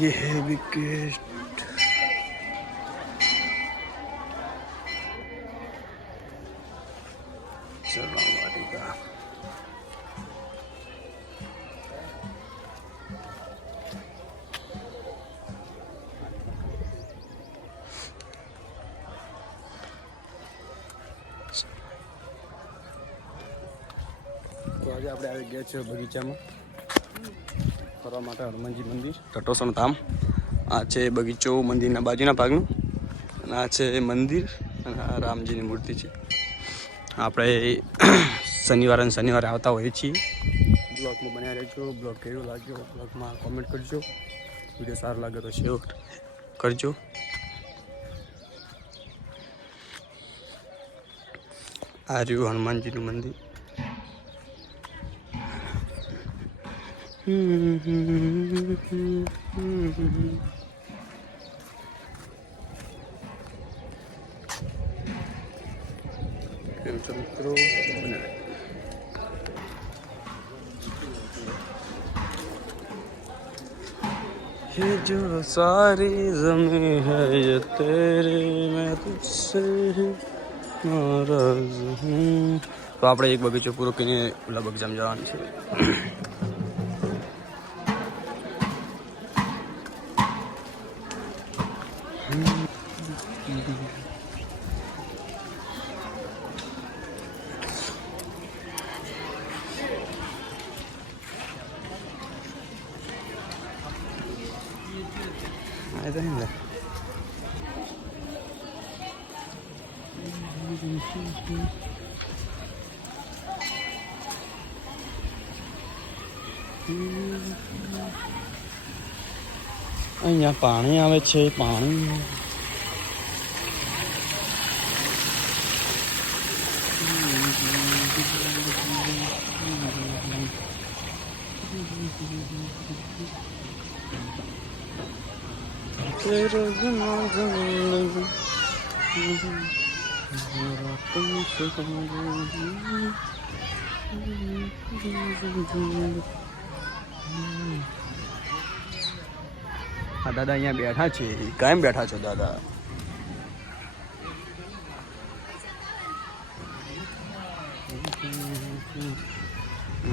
ये है विकेट। चलो मारेगा। તો આજે આપણે આવી ગયા છે બગીચામાં ફરવા માટે હનુમાનજી મંદિર ટટોસણ ધામ. આ છે બગીચો મંદિરના બાજુના ભાગનું અને આ છે મંદિર અને આ રામજીની મૂર્તિ છે. આપણે શનિવારે આવતા હોઈએ છીએ. બ્લોગમાં બન્યા રહેજો. બ્લોગ કેવો લાગ્યો બ્લોગમાં કોમેન્ટ કરજો. વિડીયો સારો લાગે તો શેર કરજો. આ રહ્યું હનુમાનજીનું મંદિર. મિત્રો ये जो सारी ज़मीं है ये तेरे मैं तुझसे नाराज़ हूँ. तो આપણે એક બગીચો પૂરો કરીને ઓલા બગીચામાં જવાનું છે. અહીંયા પાણી આવે છે. પાણી આ દાદા અહીંયા બેઠા છે. કાયમ બેઠા છો દાદા?